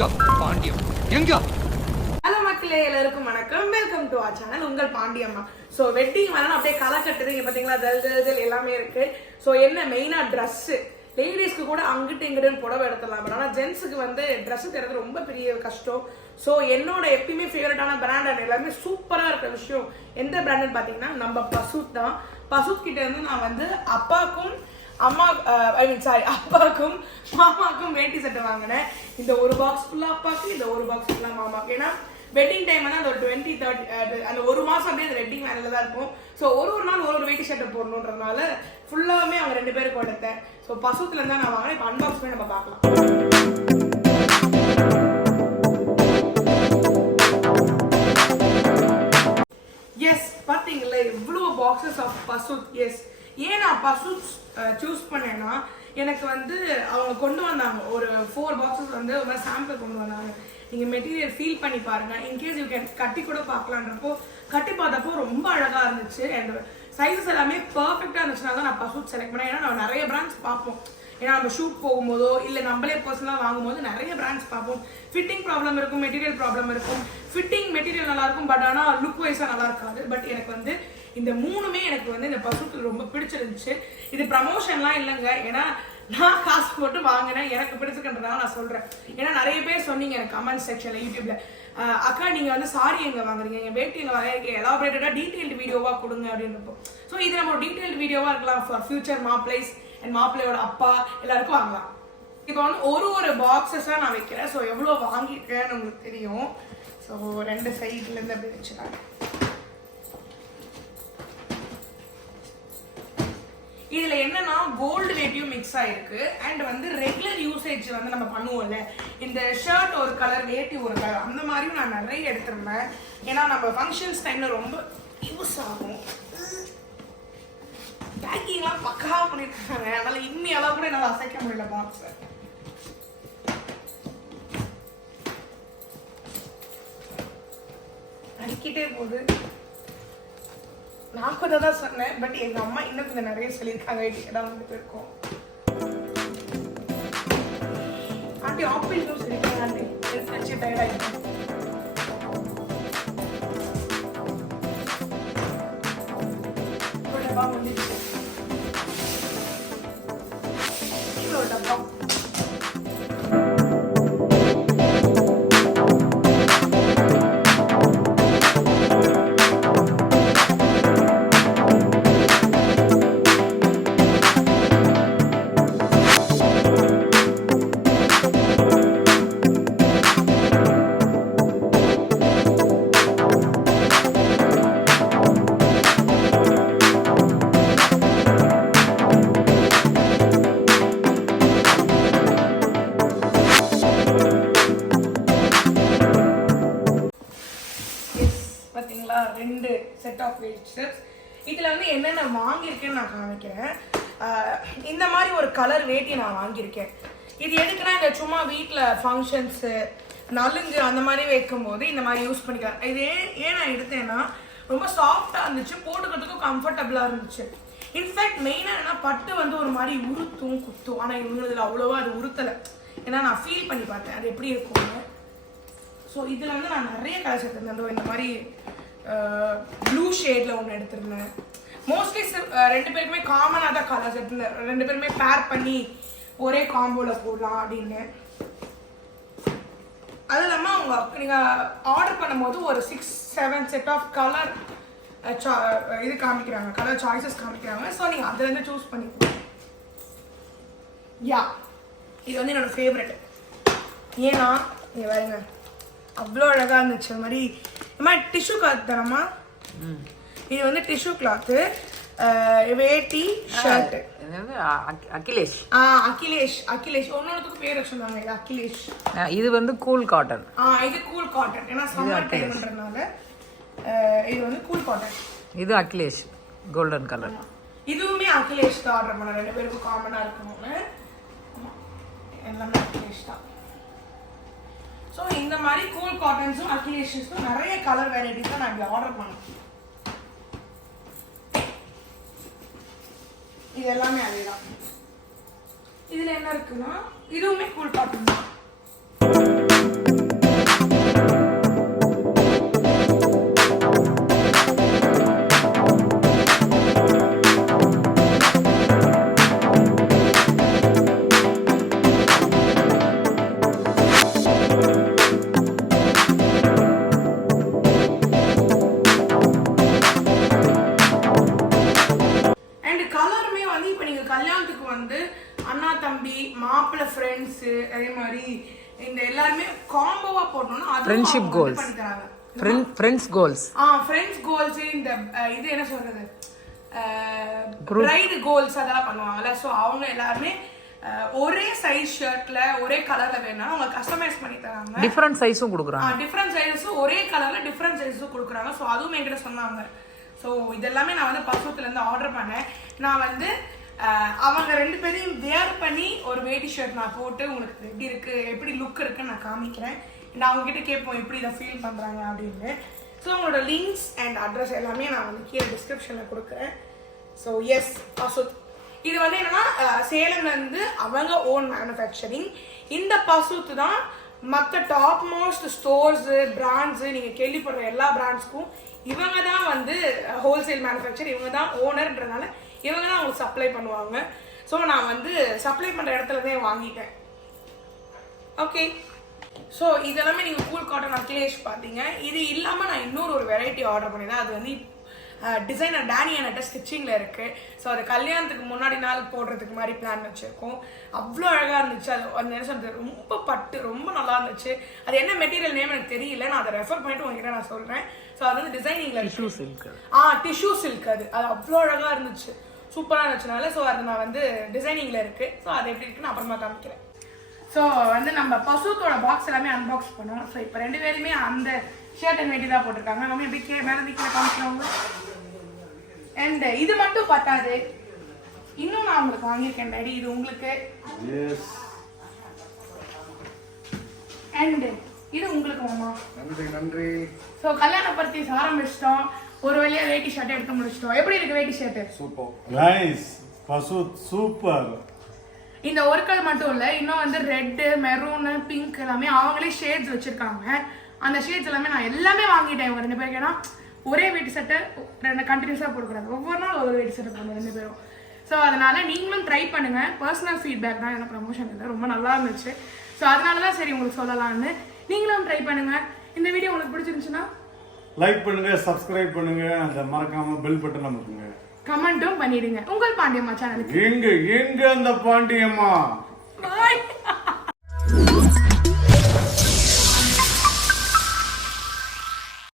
எங்க பாண்டியம் எங்க? ஹலோ மக்களே, எல்லாருக்கும் வணக்கம். வெல்கம் டு ஆர் சேனல், உங்கள் பாண்டியம்மா. ஸோ வெட்டிங் வேணா அப்படியே களை கட்டுறீங்க பார்த்தீங்களா, ஜல் எல்லாமே இருக்கு. ஸோ என்ன மெயினாக ட்ரெஸ்ஸு லேடிஸ்க்கு கூட அங்கிட்டு இங்கிட்டு புடவை எடுத்துடலாம். பட் ஆனால் ஜென்ஸுக்கு வந்து ட்ரெஸ்ஸு தரது ரொம்ப பெரிய கஷ்டம். ஸோ என்னோட எப்பயுமே ஃபேவரட்டான பிராண்ட் அண்ட் எல்லாமே சூப்பராக இருக்கிற விஷயம் எந்த பிராண்டுன்னு பார்த்தீங்கன்னா நம்ம பசூத் தான். பசூத் கிட்ட இருந்து நான் வந்து அப்பாவுக்கும் அப்பாவுக்கும் மாமாவுக்கும் வேட்டி சட்டை வாங்கினேன். இந்த ஒரு பாக்ஸ் ஃபுல்லாக அப்பாவுக்கு, இந்த ஒரு பாக்ஸ் ஃபுல்லாக மாமாவுக்கு. ஏன்னா வெட்டிங் டைம் வந்து அந்த ஒரு 20-30 அந்த ஒரு மாதம் அப்படியே அந்த வெட்டிங் வேலையில் தான் இருக்கும். ஸோ ஒரு நாள் ஒரு வேட்டி சட்டை போடணுன்றதுனால ஃபுல்லாகவே அவங்க 2 பேருக்கு எடுத்தேன். ஸோ பசுத்துலேருந்து தான் நான் வாங்கினேன். இப்போ அன்பாக்ஸ் பண்ணி நம்ம பார்க்கலாம். எஸ், பார்த்தீங்களா எவ்வளோ பாக்ஸஸ் ஆஃப் பசுத். எஸ், ஏன் நான் பசுத் சூஸ் பண்ணேன்னா, எனக்கு வந்து அவங்க கொண்டு வந்தாங்க ஒரு 4 பாக்ஸஸ் வந்து ஒரு மாதிரி சாம்பிள் கொண்டு வந்தாங்க. நீங்கள் மெட்டீரியல் ஃபீல் பண்ணி பாருங்கள். இன்கேஸ் யூ கேன் கட்டி கூட பார்க்கலான்றப்போ கட்டி பார்த்தப்போ ரொம்ப அழகாக இருந்துச்சு. அண்ட் சைஸஸ் எல்லாமே பர்ஃபெக்டாக இருந்துச்சுன்னா தான் நான் பசுத் செலக்ட் பண்ணேன். ஏன்னா நம்ம நிறைய பிராண்ட்ஸ் பார்ப்போம். ஏன்னா நம்ம ஷூட் போகும்போதோ இல்லை நம்மளே பர்சனலாக வாங்கும்போது நிறைய பிராண்ட்ஸ் பார்ப்போம். ஃபிட்டிங் ப்ராப்ளம் இருக்கும், மெட்டீரியல் ப்ராப்ளம் இருக்கும். ஃபிட்டிங் மெட்டீரியல் நல்லாயிருக்கும், பட் ஆனால் லுக் வைஸாக நல்லா இருக்காது. பட் எனக்கு வந்து இந்த 3மே எனக்கு வந்து இந்த பசுத்து ரொம்ப பிடிச்சிருந்துச்சு. இது ப்ரமோஷன்லாம் இல்லைங்க, ஏன்னா நான் காசு போட்டு வாங்கினேன், எனக்கு பிடிச்சிருக்கின்றதால நான் சொல்கிறேன். ஏன்னா நிறைய பேர் சொன்னீங்க எனக்கு கமெண்ட் செக்ஷனில் யூடியூப்ல, அக்கா நீங்கள் வந்து சாரி எங்கே வாங்குறீங்க, எங்கள் வேட்டி எங்கே வாங்க, எலாபரேட்டடாக டீட்டெயில்டு வீடியோவாக கொடுங்க அப்படின்றப்போ. ஸோ இது நம்ம ஒரு டீட்டெயில்டு வீடியோவாக இருக்கலாம் ஃபார் ஃபியூச்சர் மாப்பிள்ளைஸ் அண்ட் மாப்பிள்ளையோட அப்பா எல்லாருக்கும் வாங்கலாம். இப்போ வந்து ஒரு பாக்ஸஸாக நான் வைக்கிறேன். ஸோ எவ்வளோ வாங்கியிருக்கேன்னு உங்களுக்கு தெரியும். ஸோ 2 சைட்லேருந்து அப்படி வச்சுக்காங்க. இதுல என்னன்னா கோல்டு ரேட்டையும் மிக்ஸ் ஆயிருக்கு. அண்ட் வந்து ரெகுலர் யூசேஜ் வந்து நம்ம பண்ணுவோம்ல, இந்த ஷர்ட் ஒரு கலர், வேட்டி ஒரு கலர், அந்த மாதிரியும் நான் நிறைய எடுத்திருந்தேன். ஏன்னா நம்ம ஃபங்க்ஷன்ஸ் டைம்ல ரொம்ப யூஸ் ஆகும். பேக்கிங்லாம் பக்காவா பண்ணிருக்காங்க. அதனால இன்னி அளவு கூட என்னால் அசைக்க முடியல பாக்ஸ். அடிக்கிட்டே போகுது. 40 தான் சொன்னேன், பட் எங்க அம்மா இன்னும் கொஞ்சம் நிறைய சொல்லியிருக்காங்க. தான் வந்துட்டு இருக்கோம். ஆண்டி ஆப்பிள் ஜூஸ் இருக்காங்க ஆண்டி, வச்சு டயர்டாயிருக்கும். ஒரு டப்பா வந்துச்சு, ஒரு டப்பா. பார்த்தீங்களா 2 செட் ஆஃப் வேஸ்ட்ஸ். இதில் வந்து என்னென்ன வாங்கியிருக்கேன்னு நான் காமிக்கிறேன். இந்த மாதிரி ஒரு கலர் வேட்டி நான் வாங்கியிருக்கேன். இது எதுக்குன்னா இந்த சும்மா வீட்டில் ஃபங்க்ஷன்ஸு நலுங்கு அந்த மாதிரி வைக்கும்போது இந்த மாதிரி யூஸ் பண்ணிக்கலாம். இது ஏன் நான் எடுத்தேன்னா ரொம்ப சாஃப்டாக இருந்துச்சு, போட்டுக்கிறதுக்கும் கம்ஃபர்டபுளாக இருந்துச்சு. இன்ஃபேக்ட் மெயினாக என்னன்னா பட்டு வந்து ஒரு மாதிரி உறுத்தும் குத்தும், ஆனால் இவங்களதில் அவ்வளோவா அது உறுத்தலை. ஏன்னா நான் ஃபீல் பண்ணி பார்த்தேன் அது எப்படி இருக்கும்னு. ஸோ இதில் வந்து நான் நிறைய கலர்ஸ் எடுத்திருந்தேன். இந்த மாதிரி ப்ளூ ஷேடில் ஒன்று எடுத்திருந்தேன். மோஸ்ட்லி 2 பேருக்குமே காமனாக தான் கலர்ஸ் எடுத்திருந்தேன். 2 பேருமே பேர் பண்ணி ஒரே காம்போவில் போடலாம் அப்படின்னு. அது இல்லாமல் அவங்க நீங்கள் ஆர்டர் பண்ணும்போது ஒரு 6-7 செட் ஆஃப் கலர் இது காமிக்கிறாங்க, கலர் சாய்ஸஸ் காமிக்கிறாங்க. ஸோ நீங்கள் அதுலேருந்து சூஸ் பண்ணிக்கலாம். யா, இது வந்து என்னோடய ஃபேவரெட். ஏன்னா நீங்கள் பாருங்க அவ்வளோ அழகாக இருந்துச்சு. அது மாதிரி இந்த மாதிரி டிஷ்யூ கிளாத் தானம்மா, இது வந்து டிஷ்யூ கிளாத்து, வேட்டி, ஷர்ட். அகிலேஷ் அகிலேஷ் ஒன்னொன்னுக்கு பேர் வச்சுருந்தாங்க. இது அகிலேஷ். இது வந்து கூல் காட்டன். இது கூல் காட்டன். ஏன்னா சம்மர் டைம்ன்றதுனால இது வந்து கூல் காட்டன். இது அகிலேஷ் கோல்டன் கலர். இதுவுமே அகிலேஷ் தான் ஆர்டர் பண்ண, 2 பேருக்கும் காமனாக இருக்கணும்னு. எல்லாமே அகிலேஷ் தான். ஸோ இந்த மாதிரி கூல் காட்டன்ஸும் அகிலேஷன்ஸும் நிறைய கலர் வெரைட்டிஸ் தான் நான் இங்கே ஆர்டர் பண்ணேன். இது எல்லாமே அதேதான். இதுல என்ன இருக்குன்னா இதுவுமே கூல் காட்டன் தான். மாதிரி இந்த எல்லாருமே காம்போவா போடணும்னா அது Friendship goals. பண்ணி தராங்க. Friends goals. ஃப்ரெண்ட்ஸ் கோல்ஸ் இந்த இது என்ன சொல்றது பிரைட் கோல்ஸ் அதெல்லாம் பண்ணுவாங்கல்ல. ஸோ அவங்க எல்லாருமே ஒரே சைஸ் ஷர்ட்ல ஒரே கலர்ல வேணா அவங்க கஸ்டமைஸ் பண்ணி தராங்க. டிஃபரண்ட் சைஸும் கொடுக்குறாங்க. டிஃபரண்ட் சைஸும் ஒரே கலர்ல டிஃபரண்ட் சைஸும் கொடுக்குறாங்க. ஸோ அதுவும் என்கிட்ட சொன்னாங்க. ஸோ இதெல்லாமே நான் வந்து பசுத்துல இருந்து ஆர்டர் பண்ணேன். நான் வந்து அவங்க 2 பேரையும் வேர் பண்ணி ஒரு வேட்டி ஷர்ட் நான் போட்டு உங்களுக்கு எப்படி இருக்கு எப்படி லுக் இருக்குன்னு நான் காமிக்கிறேன். நான் அவங்க கிட்ட கேட்போம் எப்படி இதை ஃபீல் பண்றாங்க அப்படின்னு. ஸோ உங்களோட லிங்க்ஸ் அண்ட் அட்ரஸ் எல்லாமே நான் வந்து கீழே டிஸ்கிரிப்ஷன்ல கொடுக்குறேன். ஸோ எஸ் பசுத் இது வந்து என்னன்னா சேலம்ல இருந்து அவங்க ஓன் மேனுஃபேக்சரிங். இந்த பசுத்து தான் மற்ற டாப் மோஸ்ட் ஸ்டோர்ஸ் பிராண்ட்ஸ் நீங்க கேள்விப்படுற எல்லா பிராண்ட்ஸ்க்கும் இவங்க தான் வந்து ஹோல்சேல் மேனுஃபேக்சர். இவங்க தான் ஓனர்ன்றனால இவங்க தான் அவங்களுக்கு சப்ளை பண்ணுவாங்க. ஸோ நான் வந்து சப்ளை பண்ணுற இடத்துலதே வாங்கிட்டேன். ஓகே, ஸோ இதெல்லாமே நீங்கள் கூல் காட்டன் அக்லேஷ் பார்த்தீங்க. இது இல்லாமல் நான் இன்னொரு ஒரு வெரைட்டி ஆர்டர் பண்ணியிருந்தேன். அது வந்து டிசைனர் டேனி என்கிட்ட ஸ்டிச்சிங்கில் இருக்குது. ஸோ அது கல்யாணத்துக்கு முன்னாடி நாள் போடுறதுக்கு மாதிரி பிளான் வச்சுருக்கோம். அவ்வளோ அழகாக இருந்துச்சு. அது அந்த என்ன சொல்கிறது ரொம்ப பட்டு ரொம்ப நல்லா இருந்துச்சு. அது என்ன மெட்டீரியல் நேம் எனக்கு தெரியல. நான் அதை ரெஃபர் பண்ணிட்டு உங்ககிட்ட நான் சொல்கிறேன். ஸோ அது வந்து டிசைனிங்கில் டிஷ்யூ சில்க். Tissue silk. அது அவ்வளோ அழகாக இருந்துச்சு, சூப்பராக இருந்துச்சுனால. ஸோ அது நான் வந்து டிசைனிங்கில் இருக்குது. ஸோ அது எப்படி இருக்குன்னு அப்புறமா காமிக்கிறேன். ஸோ வந்து நம்ம பசுத்தோட பாக்ஸ் எல்லாமே அன்பாக்ஸ் பண்ணோம். ஸோ இப்போ 2 பேருமே அந்த ஷர்ட் அண்ட் வேட்டி தான் போட்டிருக்காங்க. நம்ம எப்படி மேலே கீழே காமிக்கிறவங்க. அண்ட் இது மட்டும் பத்தாது, இன்னும் நான் உங்களுக்கு வாங்கியிருக்கேன் டாடி. இது உங்களுக்கு அண்ட் இது உங்களுக்கு மாமா. நன்றி நன்றி. ஸோ கல்யாண பர்த்தி ஆரம்பிச்சிட்டோம். ஒரு வழியா வேட்டி ஷர்ட் எடுத்து முடிச்சிட்டோம். எப்படி இருக்கு வேட்டி ஷர்ட்? சூப்பர் நைஸ் பசுத் சூப்பர். இந்த ஒரு கலர் மட்டும் இல்லை, இன்னும் வந்து ரெட்டு மெரூன் பிங்க் எல்லாமே அவங்களே ஷேட்ஸ் வச்சிருக்காங்க. அந்த ஷேட்ஸ் எல்லாமே நான் எல்லாமே வாங்கிட்டேன் இவங்க 2 பேருக்கு. ஏன்னா ஒரே வேட்டி சட்டை 2 கண்டினியூஸாக போட்டுக்கிறாங்க. ஒவ்வொரு நாள் ஒரு வேட்டி சட்டை போடணும் 2 பேரும். ஸோ அதனால நீங்களும் ட்ரை பண்ணுங்க. பர்சனல் ஃபீட்பேக் தான், எனக்கு ப்ரமோஷன் இல்லை, ரொம்ப நல்லா இருந்துச்சு. ஸோ அதனால தான் சரி உங்களுக்கு சொல்லலாம்னு. நீங்களும் ட்ரை பண்ணுங்க. இந்த வீடியோ உங்களுக்கு பிடிச்சிருந்துச்சுன்னா லைக் பண்ணுங்க, சப்ஸ்கிரைப் பண்ணுங்க, அந்த மறக்காம பெல் பட்டன் அமுக்குங்க, கமெண்ட்டும் பண்ணிடுங்க. உங்கள் பாண்டியம்மா சேனலுக்கு எங்க அந்த பாண்டியம்மா. பாய்.